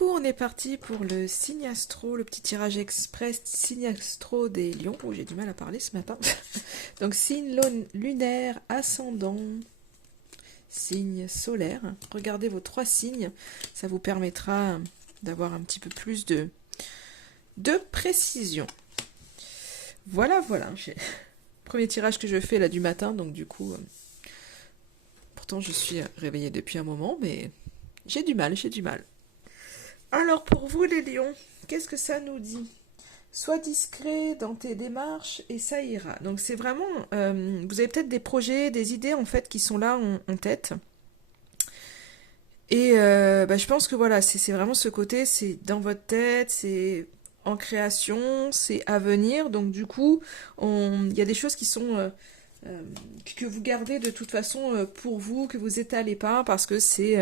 coup, on est parti pour le signe astro, le petit tirage express signe astro des lions. Oh, j'ai du mal à parler ce matin. Donc, signe lunaire, ascendant, signe solaire. Regardez vos 3 signes. Ça vous permettra d'avoir un petit peu plus de précision. Voilà. Premier tirage que je fais là du matin. Donc, du coup, pourtant, je suis réveillée depuis un moment, mais j'ai du mal. Alors pour vous les lions, qu'est-ce que ça nous dit? Sois discret dans tes démarches et ça ira. Donc c'est vraiment, vous avez peut-être des projets, des idées en fait qui sont là en tête. Et je pense que voilà, c'est vraiment ce côté, c'est dans votre tête, c'est en création, c'est à venir. Donc du coup, il y a des choses qui sont euh, que vous gardez de toute façon pour vous, que vous étalez pas parce que c'est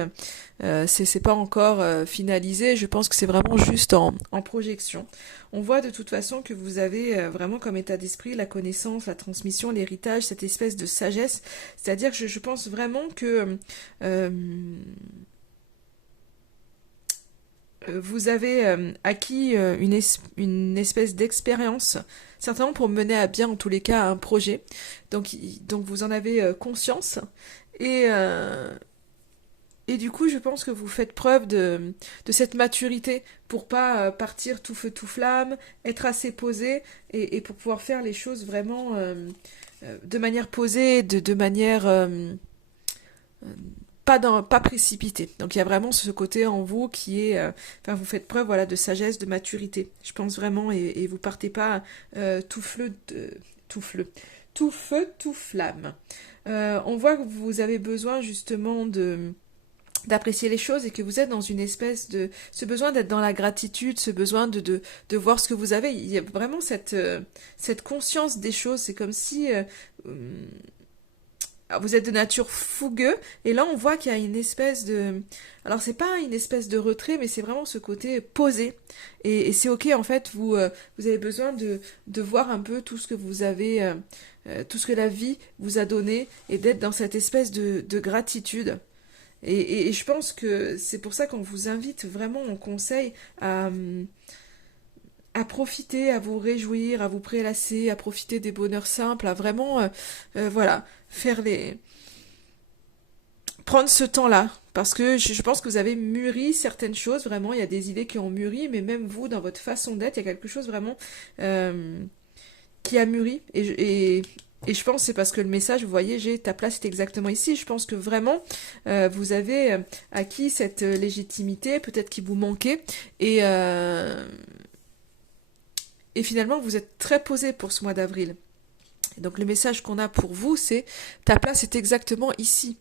pas encore finalisé. Je pense que c'est vraiment juste en projection. On voit de toute façon que vous avez vraiment comme état d'esprit la connaissance, la transmission, l'héritage, cette espèce de sagesse. C'est-à-dire que je pense vraiment que euh, vous avez acquis une espèce d'expérience, certainement pour mener à bien en tous les cas un projet. Donc vous en avez conscience. Et, euh, et du coup, je pense que vous faites preuve de cette maturité pour pas partir tout feu tout flamme, être assez posé et pour pouvoir faire les choses vraiment de manière posée, de manière pas précipité. Donc il y a vraiment ce côté en vous qui est, enfin vous faites preuve voilà de sagesse, de maturité. Je pense vraiment et vous partez pas tout fleu, tout fleu, tout feu, tout flamme. On voit que vous avez besoin justement de d'apprécier les choses et que vous êtes dans une espèce de ce besoin d'être dans la gratitude, ce besoin de voir ce que vous avez. Il y a vraiment cette conscience des choses. C'est comme si alors, vous êtes de nature fougueux, et là on voit qu'il y a une espèce de... Alors c'est pas une espèce de retrait, mais c'est vraiment ce côté posé. Et c'est ok, en fait, vous avez besoin de voir un peu tout ce que vous avez, tout ce que la vie vous a donné, et d'être dans cette espèce de gratitude. Et je pense que c'est pour ça qu'on vous invite vraiment en conseil à profiter, à vous réjouir, à vous prélasser, à profiter des bonheurs simples, à vraiment, voilà, faire les... prendre ce temps-là. Parce que je pense que vous avez mûri certaines choses, vraiment, il y a des idées qui ont mûri, mais même vous, dans votre façon d'être, il y a quelque chose vraiment euh, qui a mûri. Et je pense que c'est parce que le message, vous voyez, j'ai ta place est exactement ici. Je pense que vraiment, vous avez acquis cette légitimité, peut-être qui vous manquait, et, euh, et finalement, vous êtes très posé pour ce mois d'avril. Donc le message qu'on a pour vous, c'est ta place est exactement ici.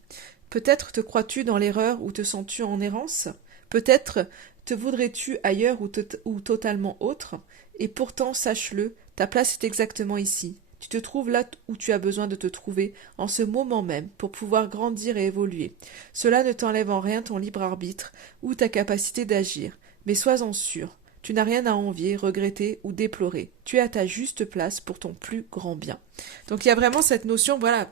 Peut-être te crois-tu dans l'erreur ou te sens-tu en errance. Peut-être te voudrais-tu ailleurs ou totalement autre. Et pourtant, sache-le, ta place est exactement ici. Tu te trouves là où tu as besoin de te trouver, en ce moment même, pour pouvoir grandir et évoluer. Cela ne t'enlève en rien ton libre arbitre ou ta capacité d'agir. Mais sois-en sûr. Tu n'as rien à envier, regretter ou déplorer. Tu es à ta juste place pour ton plus grand bien. Donc il y a vraiment cette notion, voilà,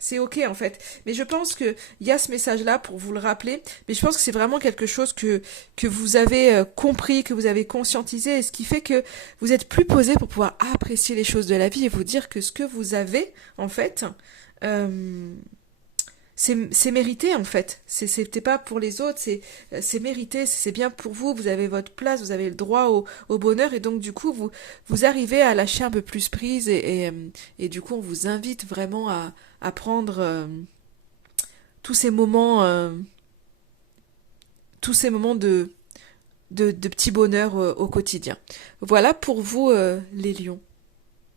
c'est ok en fait. Mais je pense qu'il y a ce message-là pour vous le rappeler. Mais je pense que c'est vraiment quelque chose que vous avez compris, que vous avez conscientisé, et ce qui fait que vous êtes plus posé pour pouvoir apprécier les choses de la vie et vous dire que ce que vous avez, en fait, euh, c'est mérité en fait. C'était pas pour les autres, c'est mérité, c'est bien pour vous. Vous avez votre place, vous avez le droit au bonheur et donc du coup vous arrivez à lâcher un peu plus prise et du coup on vous invite vraiment à prendre tous ces moments tous ces moments de petit bonheur au quotidien. Voilà pour vous les lions.